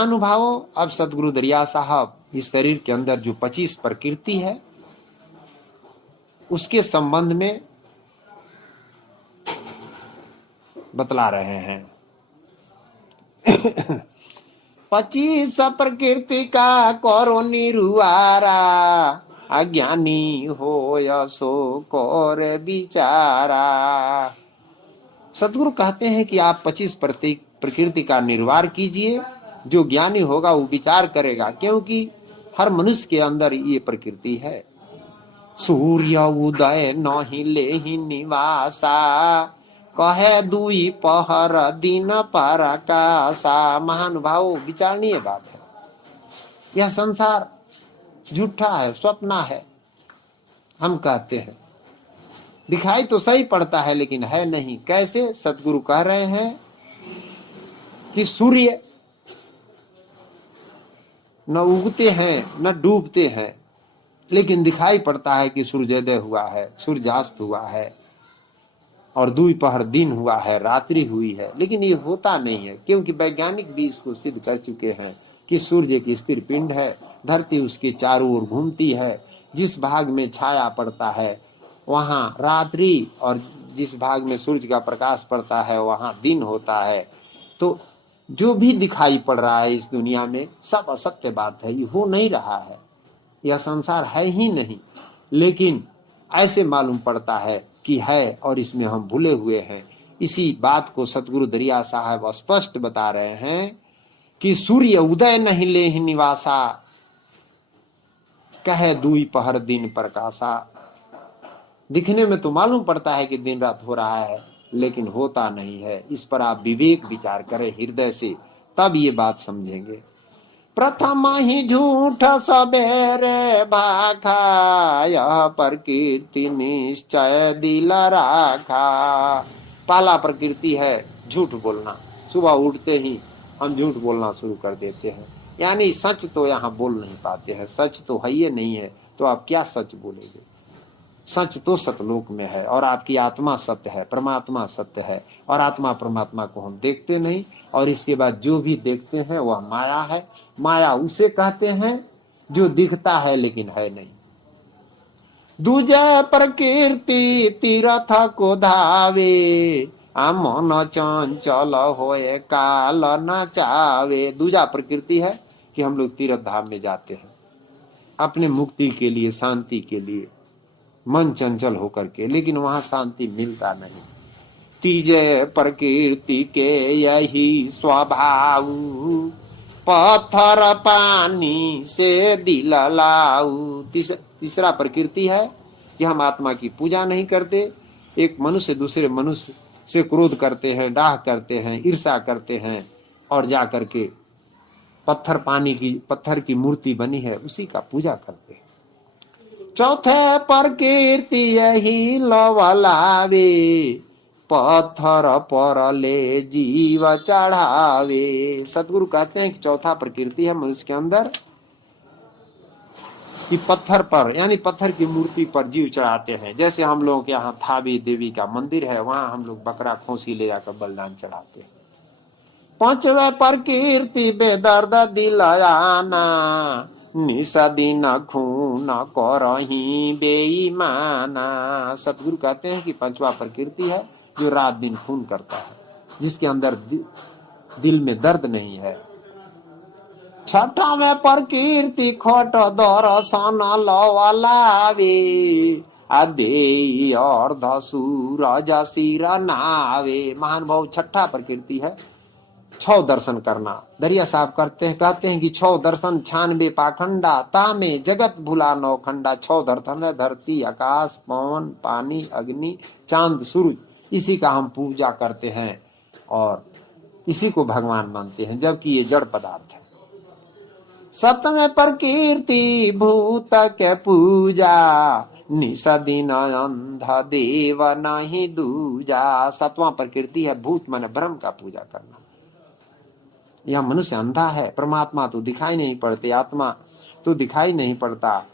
महानुभावों, अब सतगुरु दरिया साहब इस शरीर के अंदर जो 25 प्रकृति है उसके संबंध में बतला रहे हैं। 25 प्रकृति का करो निरुआरा, अज्ञानी हो सो कोर विचारा। सतगुरु कहते हैं कि आप 25 प्रकृति का निर्वार कीजिए, जो ज्ञानी होगा वो विचार करेगा, क्योंकि हर मनुष्य के अंदर ये प्रकृति है। सूर्य उदय नहीं ले ही निवासा, कहे दुई पहर दिन पराकाशा। महानुभाव, विचारणीय बात है। यह संसार झूठा है, स्वप्न है, हम कहते हैं। दिखाई तो सही पड़ता है लेकिन है नहीं। कैसे? सतगुरु कह रहे हैं कि सूर्य न उगते हैं न डूबते हैं, लेकिन दिखाई पड़ता है कि सूर्योदय हुआ है, सूर्यास्त हुआ है, और दोपहर दिन हुआ है, रात्रि हुई है। लेकिन ये होता नहीं है, क्योंकि वैज्ञानिक भी इसको सिद्ध कर चुके हैं कि सूर्य की स्थिर पिंड है, धरती उसके चारों ओर घूमती है। जिस भाग में छाया पड़ता है वहां रात्रि, और जिस भाग में सूर्य का प्रकाश पड़ता है वहां दिन होता है। तो जो भी दिखाई पड़ रहा है इस दुनिया में सब असत्य बात है, ये हो नहीं रहा है, यह संसार है ही नहीं। लेकिन ऐसे मालूम पड़ता है कि है, और इसमें हम भूले हुए हैं। इसी बात को सतगुरु दरिया साहब स्पष्ट बता रहे हैं कि सूर्य उदय नहीं ले ही निवासा, कहे दुई पहर दिन प्रकाशा। दिखने में तो मालूम पड़ता है कि दिन रात हो रहा है, लेकिन होता नहीं है। इस पर आप विवेक विचार करें हृदय से, तब ये बात समझेंगे। प्रथम ही झूठ सबेरे भाखा, यह प्रकृति निश्चय दिल राखा। पहला प्रकृति है झूठ बोलना। सुबह उठते ही हम झूठ बोलना शुरू कर देते हैं, यानी सच तो यहाँ बोल नहीं पाते हैं। सच तो है ये नहीं है, तो आप क्या सच बोलेंगे? सच तो सतलोक में है, और आपकी आत्मा सत्य है, परमात्मा सत्य है, और आत्मा परमात्मा को हम देखते नहीं। और इसके बाद जो भी देखते हैं वह माया है। माया उसे कहते हैं जो दिखता है लेकिन है नहीं। दूजा प्रकृति तीर्थ को धावे, मन चंचल होए काल न चावे। दूजा प्रकृति है कि हम लोग तीर्थ धाम में जाते हैं अपने मुक्ति के लिए, शांति के लिए, मन चंचल होकर के, लेकिन वहां शांति मिलता नहीं। तीजे प्रकृति के यही स्वभाव, पत्थर पानी से दिल लाऊ। तीसरा प्रकृति है कि हम आत्मा की पूजा नहीं करते। एक मनुष्य दूसरे मनुष्य से क्रोध करते हैं, डाह करते हैं, ईर्ष्या करते हैं, और जा करके पत्थर की मूर्ति बनी है उसी का पूजा करते हैं। चौथे प्रकृति यही लवलावे, पत्थर पर ले जीव चढ़ावे। सतगुरु कहते हैं कि चौथा प्रकृति है मनुष्य के अंदर कि पत्थर पर, यानी पत्थर की मूर्ति पर जीव चढ़ाते हैं। जैसे हम लोगों के यहाँ थावी देवी का मंदिर है, वहां हम लोग बकरा खोसी ले जाकर बलिदान चढ़ाते हैं। पांचवा प्रकृति बेदर्द दिलयाना, निशा दिन खून करही बेईमाना। सतगुरु कहते हैं कि पांचवा प्रकृति है जो रात दिन खून करता है, जिसके अंदर दिल में दर्द नहीं है। छठा में प्रकृति खोट दर्शन लवलावे, अदे अर्ध सूरज सिर नावे। महान भाव, छठा प्रकृति है 6 दर्शन करना। दरिया साहब कहते हैं कि 6 दर्शन 96 पाखंडा, तामे जगत भुला 9 खंडा। 6 दर्शन है धरती, आकाश, पवन, पानी, अग्नि, चांद, सूरज। इसी का हम पूजा करते हैं और इसी को भगवान मानते हैं, जबकि ये जड़ पदार्थ है। सतवें प्रकृति भूत के पूजा, निशा दिन अंधा देव नहीं दूजा। 7वां प्रकृति है भूत माने ब्रह्म का पूजा करना। यह मनुष्य अंधा है, परमात्मा तो दिखाई नहीं पड़ते, आत्मा तो दिखाई नहीं पड़ता,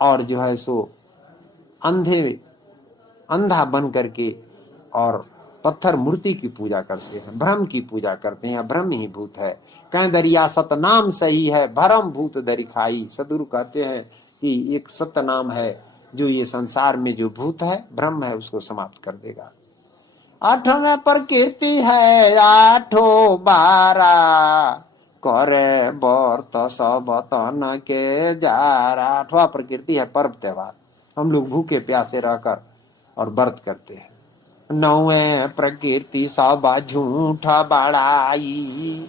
और जो है सो अंधा बन करके और पत्थर मूर्ति की पूजा करते हैं, भ्रम की पूजा करते हैं, भ्रम ही भूत है। कहें दरिया सतनाम सही है, भरम भूत दरि खाई। सदगुरु कहते हैं कि एक सत्य नाम है जो ये संसार में जो भूत है, भ्रम है, उसको समाप्त कर देगा। आठवें प्रकृति है आठो बारा, करे बर्त सब तन के जारा। आठवां प्रकृति है पर्व त्योहार, हम लोग भूखे प्यासे रहकर और व्रत करते हैं। नौवें प्रकृति सब झूठ बड़ाई,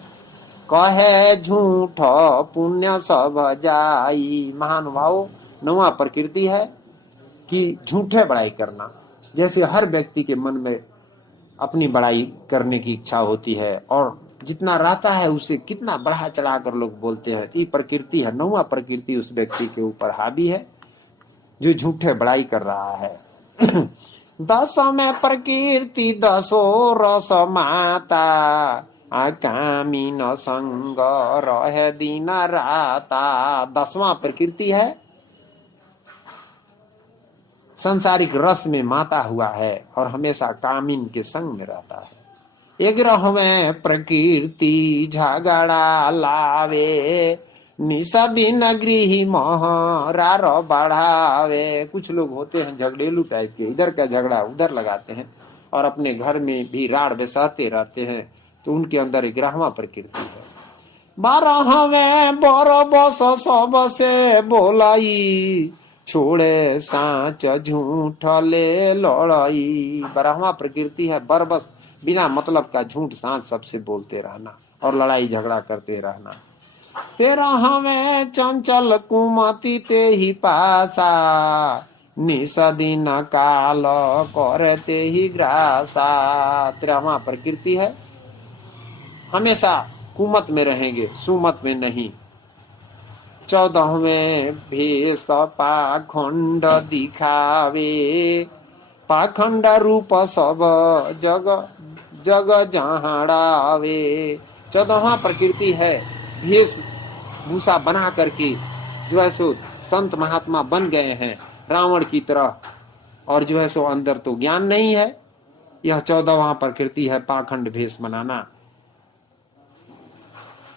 कहे झूठ पुण्य सब जाई। महानुभाव, नौवां प्रकृति है कि झूठे बड़ाई करना। जैसे हर व्यक्ति के मन में अपनी बड़ाई करने की इच्छा होती है और जितना रहता है उसे कितना बढ़ा चढ़ाकर लोग बोलते हैं। ये प्रकृति है, नौवां प्रकृति उस व्यक्ति के ऊपर हावी है जो झूठे बड़ाई कर रहा है। 10वें प्रकृति दसो रस माता, कामी न संग रहे दिन राता। 10वां प्रकृति है संसारिक रस में माता हुआ है और हमेशा कामिन के संग में रहता है। 11वें प्रकृति झगड़ा लावे, निशा दिन गृह मोहरार बढ़ावे। कुछ लोग होते हैं झगड़ेलू टाइप के, इधर का झगड़ा उधर लगाते हैं और अपने घर में भी राड़ बेसाते रहते हैं, तो उनके अंदर 11वां प्रकृति है। 12वें बर बस सब से बोलाई, छोड़े साँच झूठ ले लड़ाई। 12वां प्रकृति है बरबस, बिना मतलब का झूठ साँच सबसे बोलते रहना और लड़ाई झगड़ा करते रहना। 13वें चंचल कुमति ते ही पासा, निस दिन काल करते ही ग्रासा। 13वां प्रकृति है हमेशा कुमत में रहेंगे, सुमत में नहीं। 14वें भेष पाखंड दिखावे, पाखंड रूप सब जग जग जहाड़ावे। 14वां प्रकृति है भेष भूषा बना करके जो है सो संत महात्मा बन गए हैं रावण की तरह, और जो है सो अंदर तो ज्ञान नहीं है। यह 14वां प्रकृति है पाखंड भेष बनाना।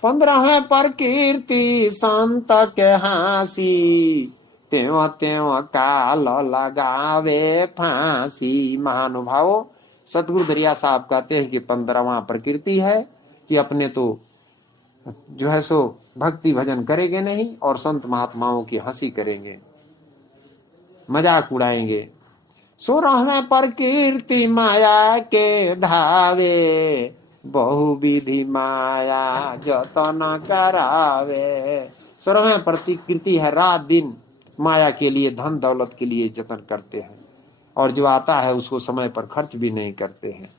15वें प्रकृति संत के हासी, त्यों त्यों काल लगावे फांसी। महानुभावों, सतगुरु दरिया साहब कहते हैं कि 15वां प्रकृति है कि अपने तो जो है सो भक्ति भजन करेंगे नहीं और संत महात्माओं की हंसी करेंगे, मजाक उड़ाएंगे। 16वें प्रकृति माया के धावे, बहुविधि माया जतन करावे। 16वें प्रकृति है रात दिन माया के लिए, धन दौलत के लिए जतन करते हैं और जो आता है उसको समय पर खर्च भी नहीं करते हैं।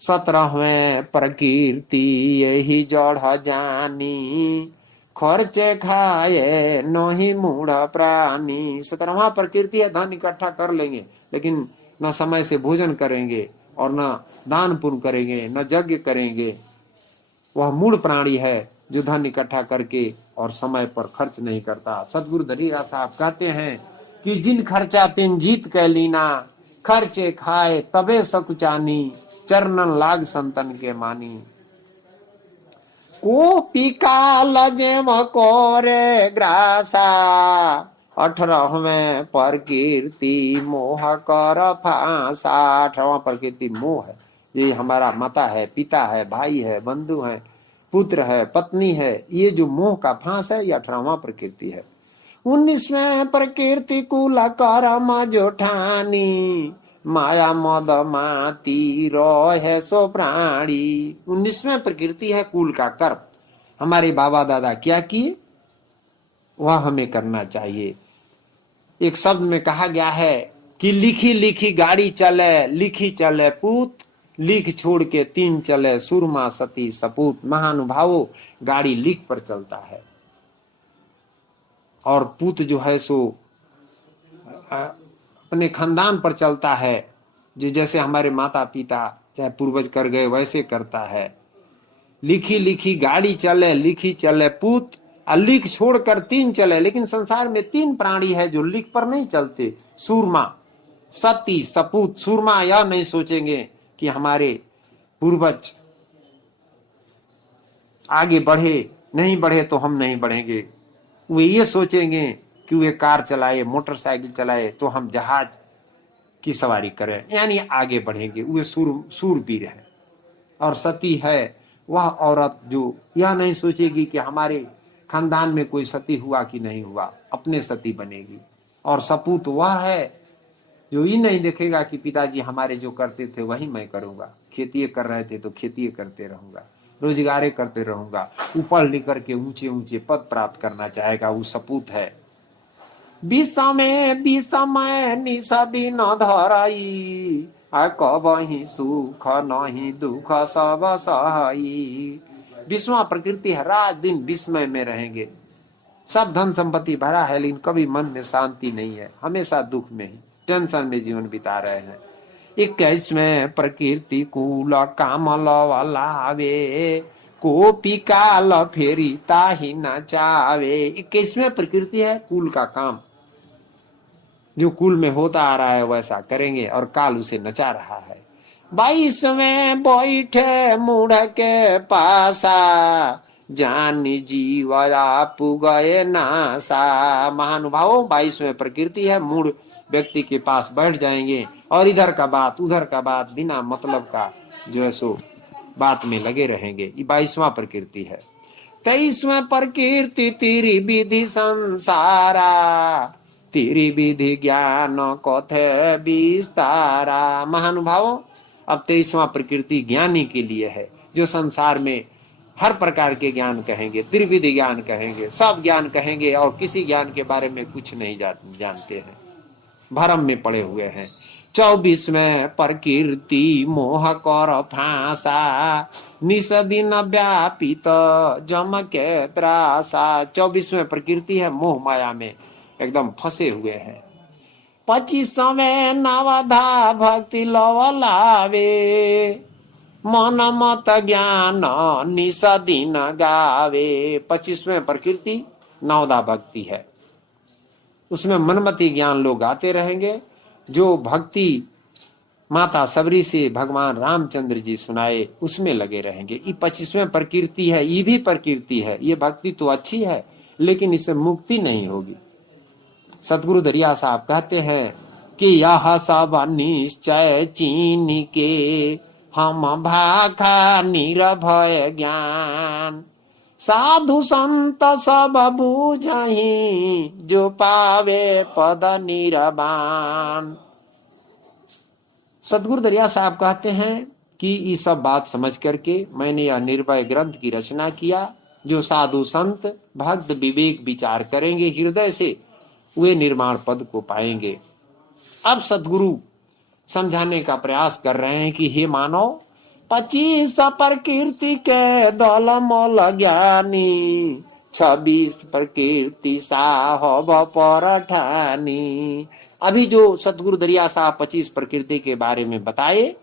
17वें प्रकृति यही जड़ जानी, खर्चे खाए नही मूढ़ प्राणी। 17वां प्रकृति है धन इकट्ठा कर लेंगे लेकिन न समय से भोजन करेंगे और न दान पुण्य करेंगे, न यज्ञ करेंगे। वह मूढ़ प्राणी है जो धन इकट्ठा करके और समय पर खर्च नहीं करता। सतगुरु दरिया साहब कहते हैं कि जिन खर्चा तिन जीत के लीना, खर्चे खाए तबे सकुचानी, चरणन लाग संतन के मानी। को पिका लजेम कोरे ग्रासा, 18वें प्रकृति मोह कर फांसा। 18वां प्रकृति मोह है, ये हमारा माता है, पिता है, भाई है, बंधु है, पुत्र है, पत्नी है, ये जो मोह का फांस है ये 18वां प्रकृति है। 19वें प्रकृति कुल कर्म जो ठानी, माया मद माती रहे सो प्राणी। 19वें प्रकृति है कुल का कर्म, हमारे बाबा दादा क्या किए वह हमें करना चाहिए। एक शब्द में कहा गया है कि लिखी लिखी गाड़ी चले, लिखी चले पूत, लिख छोड़ के 3 चले, सुरमा सती सपूत। महानुभावों, गाड़ी लिख पर चलता है और पूत जो है सो अपने खानदान पर चलता है, जो जैसे हमारे माता पिता चाहे पूर्वज कर गए वैसे करता है। लिखी लिखी गाड़ी चले, लिखी चले पूत, लिख छोड़कर 3 चले। लेकिन संसार में 3 प्राणी है जो लिख पर नहीं चलते, सूरमा, सती, सपूत। सूरमा यह नहीं सोचेंगे कि हमारे पूर्वज आगे बढ़े, नहीं बढ़े तो हम नहीं बढ़ेंगे। वे ये सोचेंगे कि वे कार चलाए, मोटरसाइकिल चलाए तो हम जहाज की सवारी करें, यानी आगे बढ़ेंगे। वे सूरवीर है। और सती है वह औरत जो यह नहीं सोचेगी कि हमारे खानदान में कोई सती हुआ कि नहीं हुआ, अपने सती बनेगी। और सपूत वह है जो ये नहीं देखेगा कि पिताजी हमारे जो करते थे वही मैं करूंगा, खेती कर रहे थे तो खेती करते रहूंगा, रोजगार करते रहूंगा। ऊपर लिख करके ऊंचे ऊंचे पद प्राप्त करना चाहेगा, वो सपूत है। विषमे विषमय निषदिन धराई, कबहि सुख नहीं दुख सब सहाई। विषमा प्रकृति है, रात दिन विस्मय में रहेंगे। सब धन संपत्ति भरा है लेकिन कभी मन में शांति नहीं है, हमेशा दुख में ही, टेंशन में जीवन बिता रहे हैं। 21 में प्रकृति कूल कामल लावे, कोपी काल फेरी ताही न चावे। 21 में प्रकृति है कुल का काम, जो कुल में होता आ रहा है वैसा करेंगे और काल उसे नचा रहा है। 22 में बैठे मूढ़ के पासा, जानी जीवया पुगए नासा। महानुभावों 22 में प्रकृति है, मूढ़ व्यक्ति के पास बैठ जाएंगे और इधर का बात उधर का बात बिना मतलब का जो है सो बात में लगे रहेंगे। ये 22वां प्रकृति है। 23वें प्रकृति तेरी विधि संसारा, तेरी विधि ज्ञान कथे विस्तारा। महानुभावों अब 23वां प्रकृति ज्ञानी के लिए है, जो संसार में हर प्रकार के ज्ञान कहेंगे, त्रिविधि ज्ञान कहेंगे, सब ज्ञान कहेंगे और किसी ज्ञान के बारे में कुछ नहीं जानते हैं, भरम में पड़े हुए हैं। 24 में प्रकृति मोह कर फांसा, निस दिन व्यापित जम के त्रासा। 24 में प्रकृति है, मोह माया में एकदम फंसे हुए हैं। 25 में नवधा भक्ति लवलावे, मन मत ज्ञान निस दिन गावे। 25 में प्रकृति नवधा भक्ति है, उसमें मनमति ज्ञान लोग गाते रहेंगे। जो भक्ति माता सबरी से भगवान रामचंद्र जी सुनाए उसमें लगे रहेंगे। ये 25वें प्रकृति है, ये भी प्रकृति है। ये भक्ति तो अच्छी है लेकिन इससे मुक्ति नहीं होगी। सतगुरु दरिया साहब कहते हैं कि यह सब निश्चय चीन के, हम भाखा निरभय ज्ञान। साधु संत सब बूझहि, जो पावे पद निरबान। सतगुरु दरिया साहब कहते हैं कि ये सब बात समझ करके मैंने यह निर्भय ग्रंथ की रचना किया। जो साधु संत भक्त विवेक विचार करेंगे हृदय से, वे निर्माण पद को पाएंगे। अब सतगुरु समझाने का प्रयास कर रहे हैं कि हे मानव, 25 प्रकृति के दल मोल ज्ञानी, 26 प्रकृति साहब पर ठानी। अभी जो सतगुरु दरिया साहब 25 प्रकृति के बारे में बताए,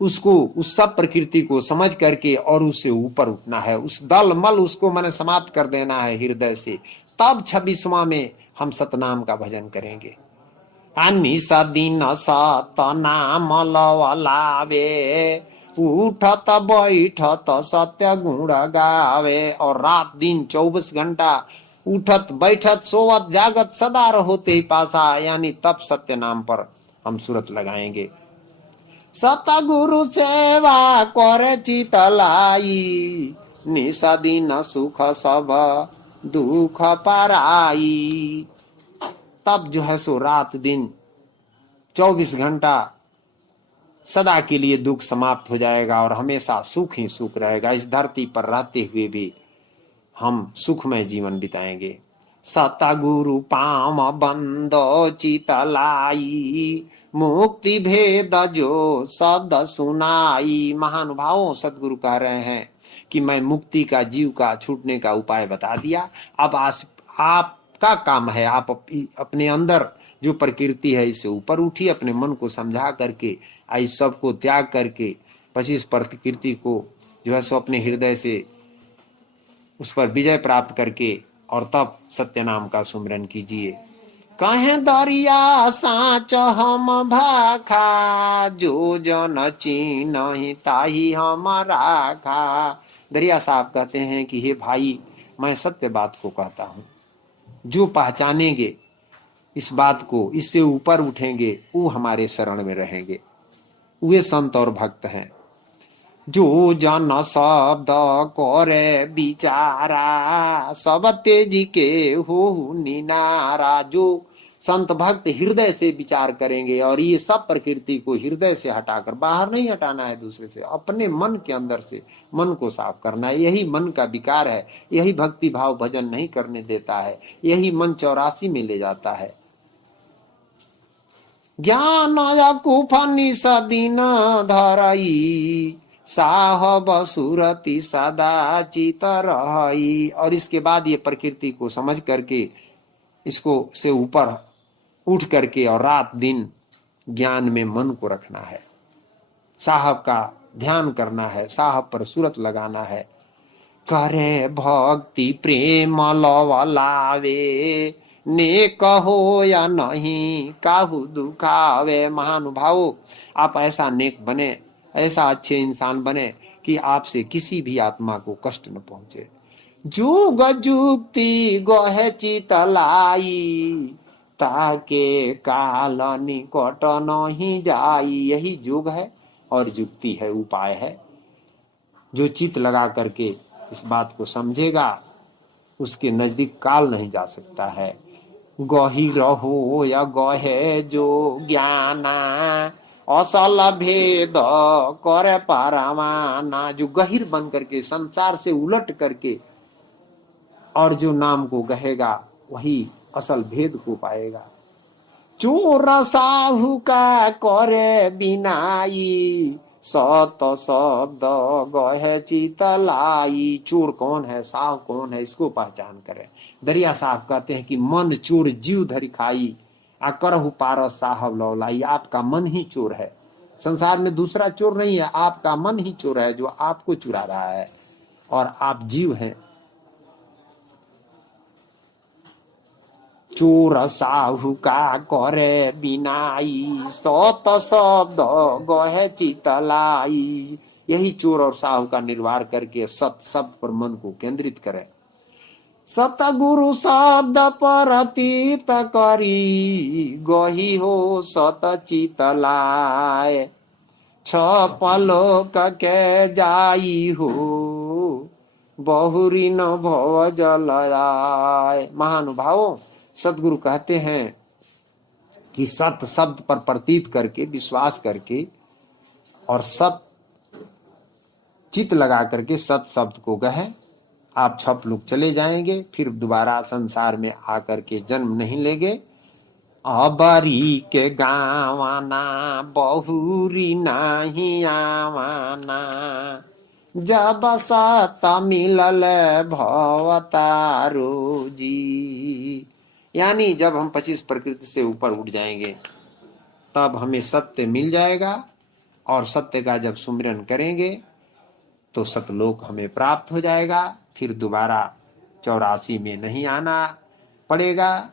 उसको उस सब प्रकृति को समझ करके और उससे ऊपर उठना है, उस दल मल उसको मैंने समाप्त कर देना है हृदय से। तब 26वां में हम सतनाम का भजन करेंगे। निस दिन सत नाम लवलावे, उठत बैठत सत्य गुण गावे। और रात दिन 24 घंटा उठत बैठत सोवत जागत सदा रहोते ही पासा, यानी तब सत्य नाम पर हम सूरत लगाएंगे। सतगुरु सेवा कर चित लाई, निस दिन सुख सब दुख पराई। तब जो है सो रात दिन 24 घंटा सदा के लिए दुख समाप्त हो जाएगा और हमेशा सुख ही सुख रहेगा। इस धरती पर रहते हुए भी हम सुखमय जीवन बिताएंगे। सतगुरु पाम बंदो चितलाई, मुक्ति भेद जो शब्द सुनाई। महानुभावों सतगुरु कह रहे हैं कि मैं मुक्ति का, जीव का छूटने का उपाय बता दिया। अब आपका काम है, आप अपने अंदर जो प्रकृति है इससे ऊपर उठिए, अपने मन को समझा करके इस सब को त्याग करके 25 प्रकृति को जो है सो अपने हृदय से उस पर विजय प्राप्त करके और तब सत्य नाम का सुमिरन कीजिए। कहे दरिया साँच हम भाखा, जो जन चिन्ह ताही हम राखा। दरिया साहब कहते हैं कि हे भाई, मैं सत्य बात को कहता हूं, जो पहचानेंगे इस बात को, इससे ऊपर उठेंगे, वो हमारे शरण में रहेंगे, वे संत और भक्त हैं। जो जन शब्द करे बिचारा, सब तेजी के हो निनारा। जो संत भक्त हृदय से विचार करेंगे, और ये सब प्रकृति को हृदय से हटाकर, बाहर नहीं हटाना है दूसरे से, अपने मन के अंदर से मन को साफ करना है। यही मन का विकार है, यही भक्ति भाव भजन नहीं करने देता है, यही मन 84 में ले जाता है। ज्ञान कुफनी सदीन धरई, साहब सुरति सदा चित रही। और इसके बाद ये प्रकृति को समझ करके, इसको से ऊपर उठ करके और रात दिन ज्ञान में मन को रखना है, साहब का ध्यान करना है, साहब पर सूरत लगाना है। करे भक्ति प्रेम लवलावे, ने कहो या नहीं काहू दुखावे। महानुभावों, आप ऐसा नेक बने, ऐसा अच्छे इंसान बने कि आपसे किसी भी आत्मा को कष्ट न पहुंचे। जुग जुक्ति गोहे चितलाई, ताके काल निकट नहीं जाई। यही जुग है और जुक्ति है, उपाय है। जो चित लगा करके इस बात को समझेगा, उसके नजदीक काल नहीं जा सकता है। गही रहो या गहे जो ज्ञाना, असल भेद करे पारवाना। जो गहिर बन करके, संसार से उलट करके और जो नाम को गहेगा, वही असल भेद को पाएगा। चोर साहू का करे बिनाई, सत शब्द गहे चितलाई। चोर कौन है, साहू कौन है, इसको पहचान करें। दरिया साहब कहते हैं कि मन चोर जीव धरि खाई, आ करहु पारस साहब लौलाई। आपका मन ही चोर है, संसार में दूसरा चोर नहीं है, आपका मन ही चोर है जो आपको चुरा रहा है, और आप जीव हैं। चोर साहू का करे बिनाई, सत शब्द गहे चितलाई। यही चोर और साहू का निर्वाह करके सत शब्द पर मन को केंद्रित करें। सतगुरु शब्द पर अतीत करी, गही हो सत चितलाय। छपलोक के जाई हो, बहुरी न भव जलाय। महानुभावों, सतगुरु कहते हैं कि सत शब्द पर प्रतीत करके, विश्वास करके और सत चित लगा करके सत शब्द को कहे, आप छप लोग चले जाएंगे, फिर दोबारा संसार में आकर के जन्म नहीं लेंगे। अबरी के गावाना, बहुरी नहीं आवाना, जब सत मिलल भवतारो जी। यानी जब हम 25 प्रकृति से ऊपर उठ जाएंगे, तब हमें सत्य मिल जाएगा, और सत्य का जब सुमिरन करेंगे तो सतलोक हमें प्राप्त हो जाएगा। फिर दोबारा 84 में नहीं आना पड़ेगा।